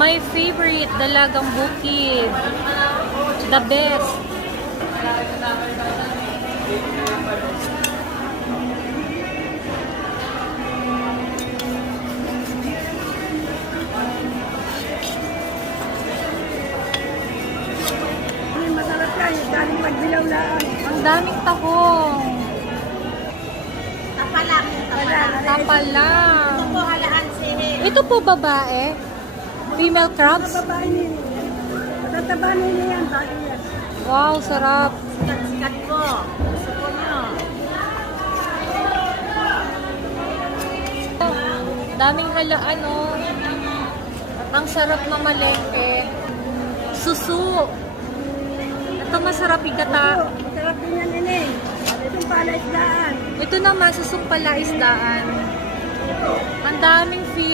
My favorite, Dalagang Bukid. The best. Masarap yan. Galing magdilaw lang. Ang daming tahong. Tapalang. Tapa lang. Ito po halahan sili. Ito po babae. Female crabs. Matataba nila. Matataba nila yan. Bakit yan? Wow, sarap. Sikat po. Gusto po nyo. Daming halaan, oh. Ang sarap mamalengke. Susu. Ito masarap igata. Masarap din yan, ini. Itong palaisdaan. Ito naman, susong palaisdaan. Ang daming fish.